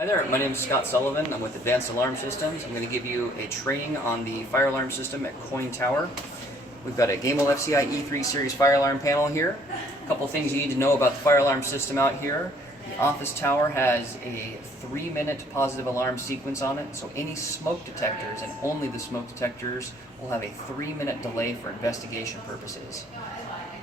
Hi there, my name is Scott Sullivan. I'm with Advanced Alarm Systems. I'm going to give you a training on the fire alarm system at Koin Tower. We've got a Gamel FCI E3 series fire alarm panel here. A couple things you need to know about the fire alarm system out here. The office tower has a 3-minute positive alarm sequence on it, so any smoke detectors, and only the smoke detectors, will have a 3-minute delay for investigation purposes.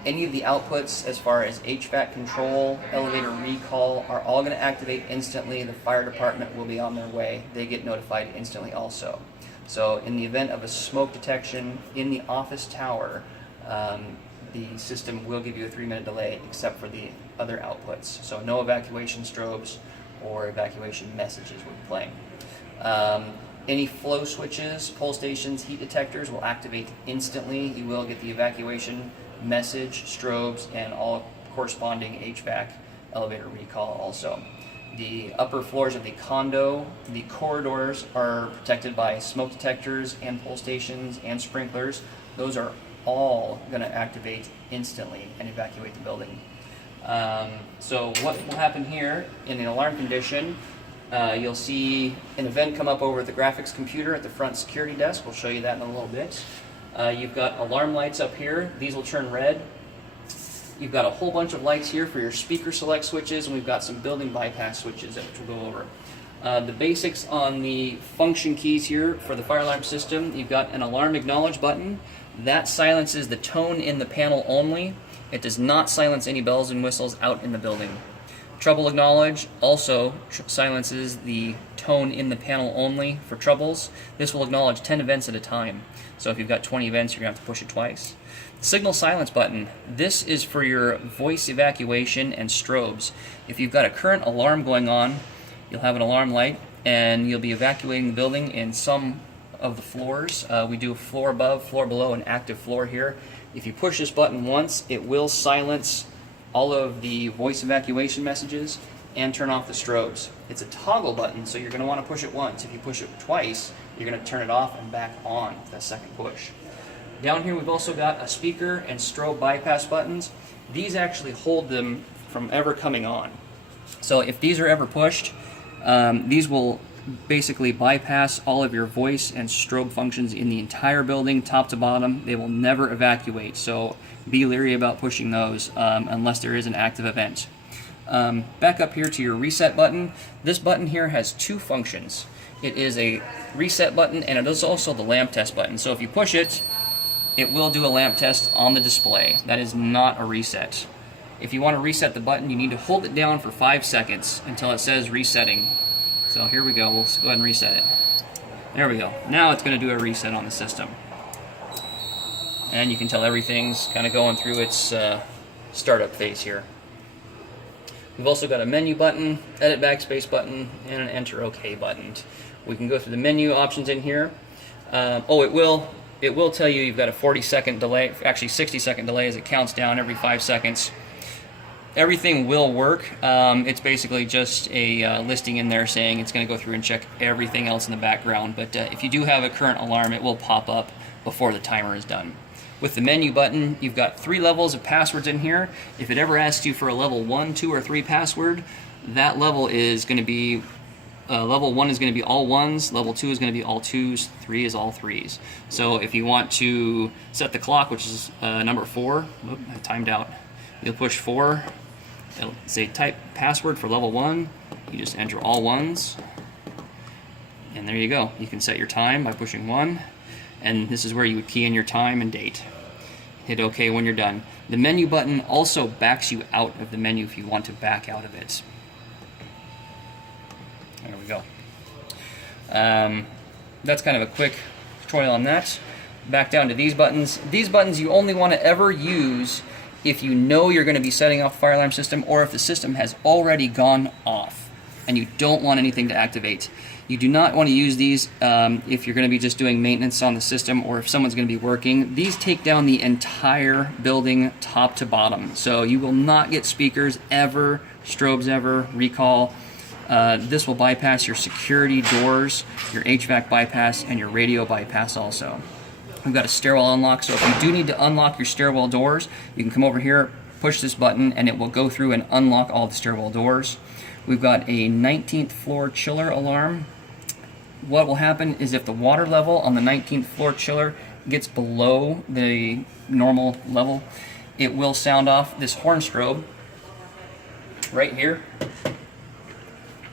Any of the outputs as far as HVAC control, elevator recall are all going to activate instantly. The fire department will be on their way. They get notified instantly also. So in the event of a smoke detection in the office tower, the system will give you a 3-minute delay except for the other outputs. So no evacuation strobes or evacuation messages will be playing. Any flow switches, pull stations, heat detectors will activate instantly. You will get the evacuation message, strobes, and all corresponding HVAC elevator recall also. The upper floors of the condo, the corridors are protected by smoke detectors and pull stations and sprinklers. Those are all going to activate instantly and evacuate the building. So what will happen here in an alarm condition, you'll see an event come up over the graphics computer at the front security desk. We'll show you that in a little bit. You've got alarm lights up here. These will turn red. You've got a whole bunch of lights here for your speaker select switches, and we've got some building bypass switches that we'll go over. The basics on the function keys here for the fire alarm system: you've got an alarm acknowledge button. That silences the tone in the panel only. It does not silence any bells and whistles out in the building. Trouble acknowledge also silences the tone in the panel only for troubles. This will acknowledge 10 events at a time. So if you've got 20 events, you're going to have to push it twice. Signal silence button. This is for your voice evacuation and strobes. If you've got a current alarm going on, you'll have an alarm light and you'll be evacuating the building in some of the floors. We do floor above, floor below, and active floor here. If you push this button once, it will silence all of the voice evacuation messages and turn off the strobes. It's a toggle button, so you're going to want to push it once. If you push it twice, you're going to turn it off and back on with that second push. Down here we've also got a speaker and strobe bypass buttons. These actually hold them from ever coming on. So if these are ever pushed, these will basically bypass all of your voice and strobe functions in the entire building, top to bottom. They will never evacuate, so be leery about pushing those unless there is an active event. Back up here to your reset button. This button here has two functions. It is a reset button and it is also the lamp test button. So if you push it, it will do a lamp test on the display. That is not a reset. If you want to reset the button, you need to hold it down for 5 seconds until it says resetting. So here we go. We'll go ahead and reset it. There we go. Now it's going to do a reset on the system. And you can tell everything's kind of going through its startup phase here. We've also got a menu button, edit backspace button, and an enter OK button. We can go through the menu options in here. It will tell you you've got a 40-second delay, actually 60-second delay, as it counts down every 5 seconds. Everything will work. It's basically just a listing in there saying it's going to go through and check everything else in the background. But if you do have a current alarm, it will pop up before the timer is done. With the menu button, you've got 3 levels of passwords in here. If it ever asks you for a level 1, 2, or 3 password, that level is going to be, level 1 is going to be all 1s, level 2 is going to be all 2s, 3 is all 3s. So if you want to set the clock, which is number 4, I timed out, you'll push 4, it'll say type password for level 1, you just enter all 1s, and there you go. You can set your time by pushing 1. And this is where you would key in your time and date. Hit OK when you're done. The menu button also backs you out of the menu if you want to back out of it. There we go. That's kind of a quick tutorial on that. Back down to these buttons. These buttons you only want to ever use if you know you're going to be setting off the fire alarm system, or if the system has already gone off and you don't want anything to activate. You do not want to use these if you're going to be just doing maintenance on the system, or if someone's going to be working. These take down the entire building top to bottom. So you will not get speakers ever, strobes ever, recall. This will bypass your security doors, your HVAC bypass, and your radio bypass also. We've got a stairwell unlock, so if you do need to unlock your stairwell doors, you can come over here, push this button, and it will go through and unlock all the stairwell doors. We've got a 19th floor chiller alarm. What will happen is if the water level on the 19th floor chiller gets below the normal level, it will sound off this horn strobe right here,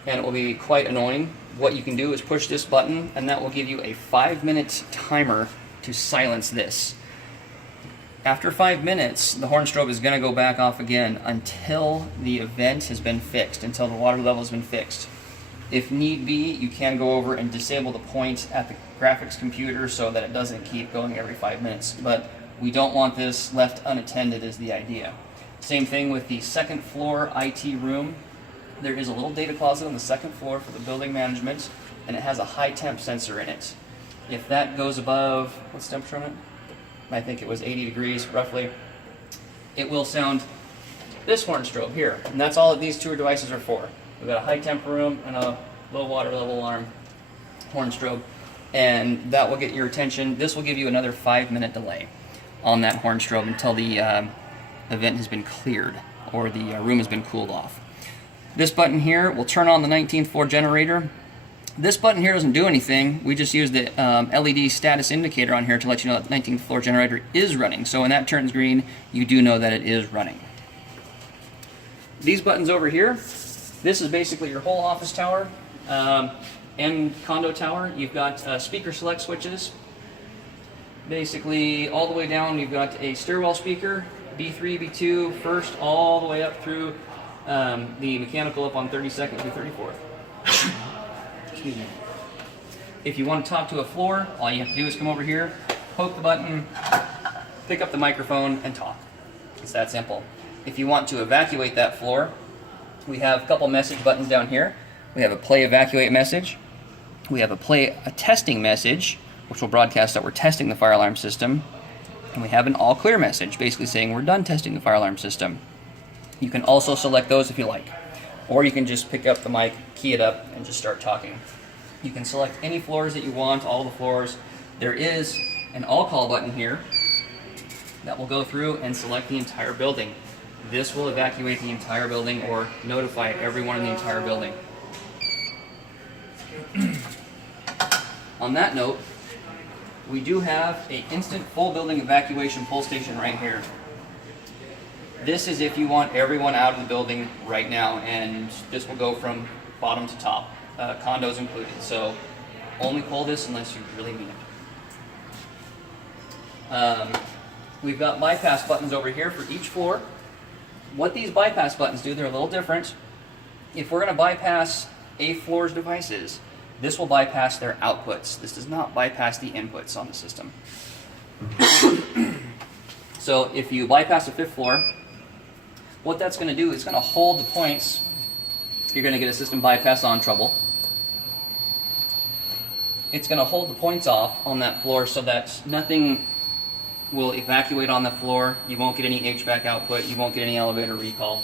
and it will be quite annoying. What you can do is push this button, and that will give you a 5-minute timer to silence this. After 5 minutes, the horn strobe is going to go back off again until the event has been fixed, until the water level has been fixed. If need be, you can go over and disable the point at the graphics computer so that it doesn't keep going every 5 minutes, but we don't want this left unattended is the idea. Same thing with the second floor IT room. There is a little data closet on the second floor for the building management, and it has a high temp sensor in it. If that goes above, what's the temperature on it? I think it was 80 degrees roughly. It will sound this horn strobe here, and that's all that these two devices are for. We've got a high temp room and a low water level alarm horn strobe, and that will get your attention. This will give you another 5-minute delay on that horn strobe until the event has been cleared or the room has been cooled off. This button here will turn on the 19th floor generator. This button here doesn't do anything. We just use the LED status indicator on here to let you know that the 19th floor generator is running. So when that turns green, you do know that it is running. These buttons over here, this is basically your whole office tower and condo tower. You've got speaker select switches. Basically all the way down you've got a stairwell speaker, B3, B2, first all the way up through the mechanical up on 32nd through 34th. Excuse me. If you want to talk to a floor, all you have to do is come over here, poke the button, pick up the microphone, and talk. It's that simple. If you want to evacuate that floor, we have a couple message buttons down here. We have a play evacuate message. We have a testing message, which will broadcast that we're testing the fire alarm system. And we have an all clear message, basically saying we're done testing the fire alarm system. You can also select those if you like. Or you can just pick up the mic, key it up, and just start talking. You can select any floors that you want, all the floors. There is an all call button here that will go through and select the entire building. This will evacuate the entire building or notify everyone in the entire building. On that note, we do have an instant full building evacuation pull station right here. This is if you want everyone out of the building right now, and this will go from bottom to top, condos included. So only pull this unless you really mean it. We've got bypass buttons over here for each floor. What these bypass buttons do, they're a little different. If we're going to bypass a floor's devices, this will bypass their outputs. This does not bypass the inputs on the system. So if you bypass the 5th floor, what that's going to do is going to hold the points. You're going to get a system bypass on trouble. It's going to hold the points off on that floor so that nothing will evacuate on the floor. You won't get any HVAC output. You won't get any elevator recall.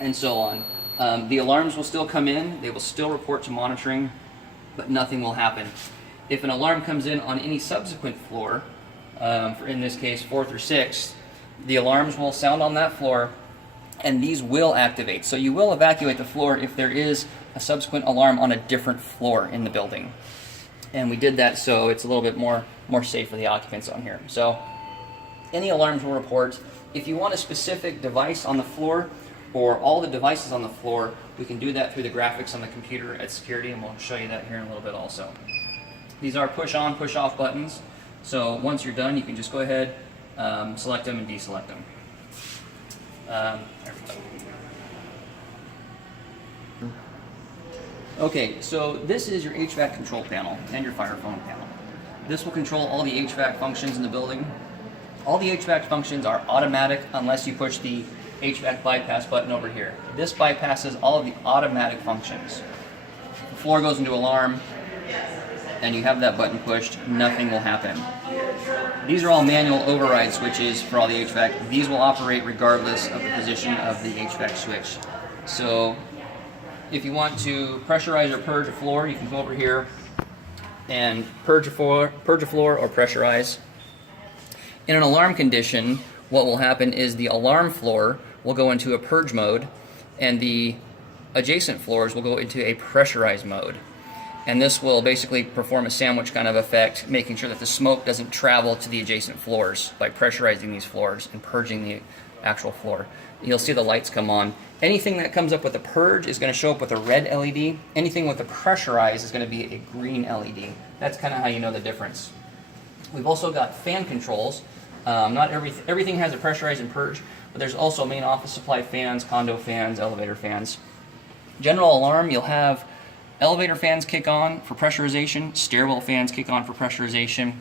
And so on. The alarms will still come in. They will still report to monitoring, but nothing will happen. If an alarm comes in on any subsequent floor, in this case 4th or 6th, the alarms will sound on that floor, and these will activate. So you will evacuate the floor if there is a subsequent alarm on a different floor in the building. And we did that so it's a little bit more safe for the occupants on here. So any alarms will report. If you want a specific device on the floor or all the devices on the floor, we can do that through the graphics on the computer at security, and we'll show you that here in a little bit also. These are push on, push off buttons. So once you're done, you can just go ahead, select them and deselect them. There we go. Okay, so this is your HVAC control panel and your fire phone panel. This will control all the HVAC functions in the building. All the HVAC functions are automatic unless you push the HVAC bypass button over here. This bypasses all of the automatic functions. If the floor goes into alarm and you have that button pushed, nothing will happen. These are all manual override switches for all the HVAC. These will operate regardless of the position of the HVAC switch. So if you want to pressurize or purge a floor, you can go over here and purge a floor or pressurize. In an alarm condition, what will happen is the alarm floor will go into a purge mode, and the adjacent floors will go into a pressurized mode. And this will basically perform a sandwich kind of effect, making sure that the smoke doesn't travel to the adjacent floors by pressurizing these floors and purging the actual floor. You'll see the lights come on. Anything that comes up with a purge is going to show up with a red LED. Anything with a pressurized is going to be a green LED. That's kind of how you know the difference. We've also got fan controls. Not everything has a pressurized and purge, but there's also main office supply fans, condo fans, elevator fans. General alarm, you'll have elevator fans kick on for pressurization, stairwell fans kick on for pressurization,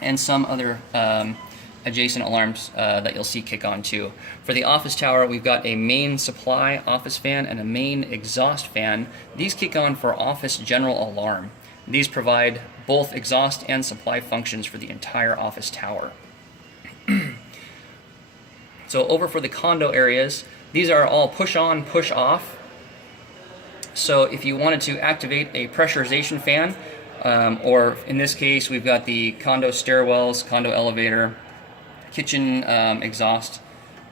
and some other adjacent alarms that you'll see kick on too. For the office tower, we've got a main supply office fan and a main exhaust fan. These kick on for office general alarm. These provide both exhaust and supply functions for the entire office tower. So over for the condo areas, these are all push on, push off. So if you wanted to activate a pressurization fan, or in this case, we've got the condo stairwells, condo elevator, kitchen exhaust,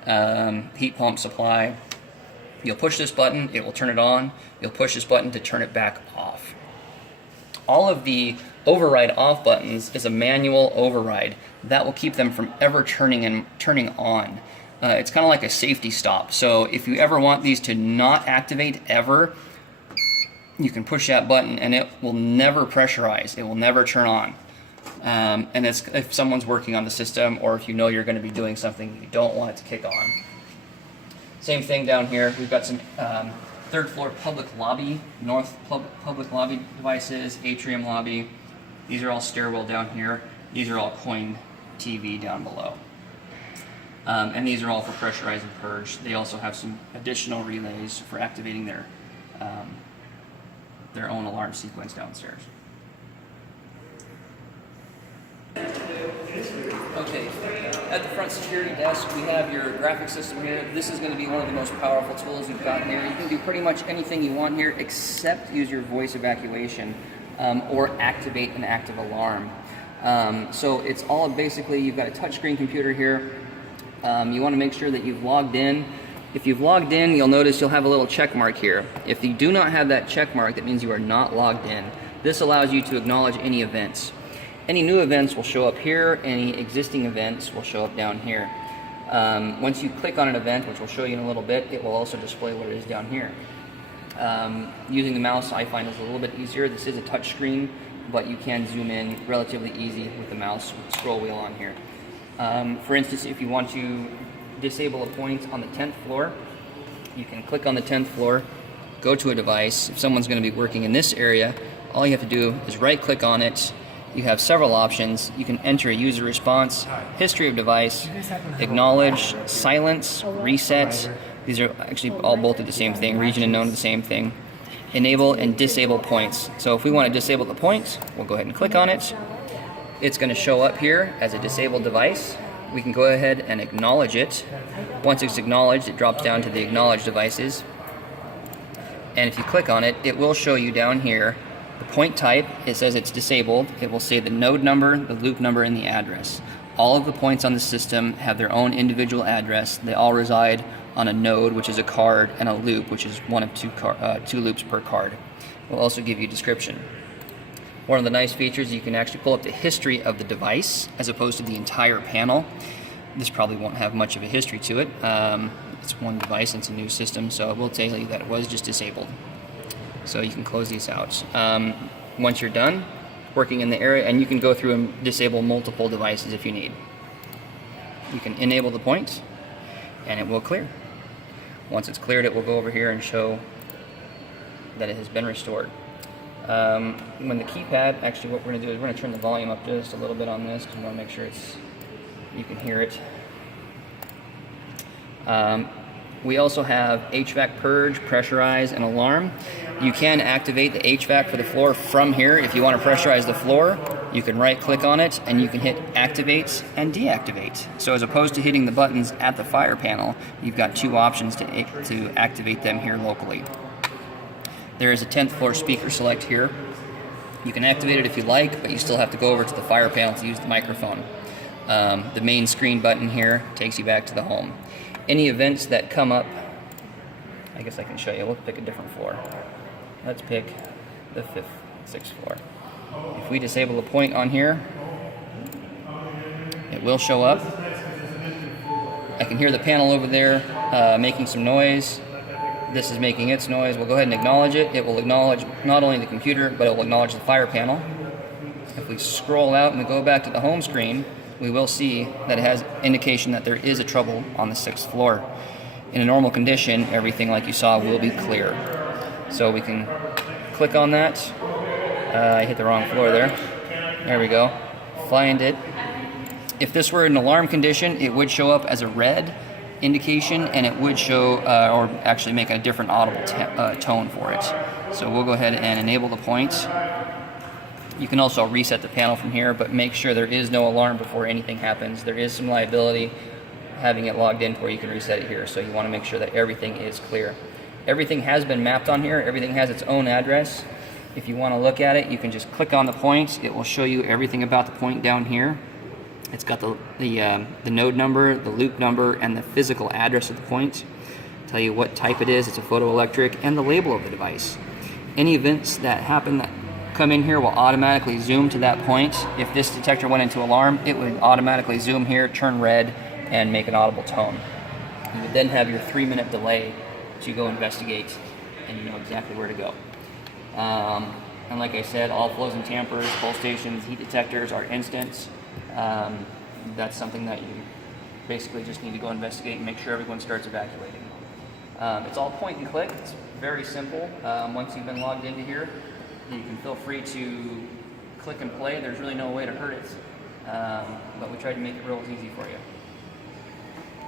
heat pump supply. You'll push this button, it will turn it on. You'll push this button to turn it back off. All of the override off buttons is a manual override. That will keep them from ever turning on. It's kind of like a safety stop. So if you ever want these to not activate ever, you can push that button and it will never pressurize. It will never turn on. And it's if someone's working on the system, or if you know you're going to be doing something you don't want it to kick on. Same thing down here. We've got some third floor public lobby, north public lobby devices, atrium lobby. These are all stairwell down here. These are all Koin TV down below. And these are all for pressurize and purge. They also have some additional relays for activating their own alarm sequence downstairs. Okay, at the front security desk, we have your graphic system here. This is going to be one of the most powerful tools you've got here. You can do pretty much anything you want here except use your voice evacuation or activate an active alarm. So it's all basically, you've got a touchscreen computer here. You want to make sure that you've logged in. If you've logged in, you'll notice you'll have a little check mark here. If you do not have that check mark, that means you are not logged in. This allows you to acknowledge any events. Any new events will show up here. Any existing events will show up down here. Once you click on an event, which we'll show you in a little bit, it will also display what it is down here. Using the mouse, I find is a little bit easier. This is a touch screen, but you can zoom in relatively easy with the mouse with the scroll wheel on here. For instance, if you want to disable a point on the 10th floor, you can click on the 10th floor, go to a device. If someone's going to be working in this area, all you have to do is right click on it. You have several options. You can enter a user response, history of device, acknowledge, silence, reset. These are actually all both do the same thing. Region and known do the same thing. Enable and disable points. So if we want to disable the points, we'll go ahead and click on it. It's going to show up here as a disabled device. We can go ahead and acknowledge it. Once it's acknowledged, it drops down to the acknowledged devices. And if you click on it, it will show you down here the point type. It says it's disabled. It will say the node number, the loop number, and the address. All of the points on the system have their own individual address. They all reside on a node, which is a card, and a loop, which is one of two loops per card. We'll also give you a description. One of the nice features, you can actually pull up the history of the device as opposed to the entire panel. This probably won't have much of a history to it. It's one device, and it's a new system, so it will tell you that it was just disabled. So you can close these out. Once you're done working in the area, and you can go through and disable multiple devices if you need. You can enable the point, and it will clear. Once it's cleared, it will go over here and show that it has been restored. When the keypad, actually what we're going to do is we're going to turn the volume up just a little bit on this because we want to make sure you can hear it. We also have HVAC purge, pressurize, and alarm. You can activate the HVAC for the floor from here. If you want to pressurize the floor, you can right click on it and you can hit activate and deactivate. So as opposed to hitting the buttons at the fire panel, you've got two options to activate them here locally. There is a 10th floor speaker select here. You can activate it if you like, but you still have to go over to the fire panel to use the microphone. The main screen button here takes you back to the home. Any events that come up I guess I can show you. We'll pick a different floor. Let's pick the 6th floor. If we disable the point on here, it will show up. I can hear the panel over there making some noise. This is making its noise. We'll go ahead and acknowledge it. It will acknowledge not only the computer, but it will acknowledge the fire panel. If we scroll out and we go back to the home screen, we will see that it has indication that there is a trouble on the 6th floor. In a normal condition, everything like you saw will be clear. So we can click on that. I hit the wrong floor there. There we go. Find it. If this were an alarm condition, it would show up as a red indication, and it would show, or actually make a different audible tone for it. So we'll go ahead and enable the point. You can also reset the panel from here, but make sure there is no alarm before anything happens. There is some liability having it logged in to where you can reset it here, so you want to make sure that everything is clear. Everything has been mapped on here. Everything has its own address. If you want to look at it, you can just click on the point. It will show you everything about the point down here. It's got the node number, the loop number, and the physical address of the point. Tell you what type it is. It's a photoelectric, and the label of the device. Any events that happen that come in here will automatically zoom to that point. If this detector went into alarm, it would automatically zoom here, turn red, and make an audible tone. You would then have your 3-minute delay to go investigate, and you know exactly where to go. And like I said, all flows and tampers, pull stations, heat detectors are instant. That's something that you basically just need to go investigate and make sure everyone starts evacuating. It's all point and click. It's very simple. Once you've been logged into here, you can feel free to click and play. There's really no way to hurt it, but we tried to make it real easy for you.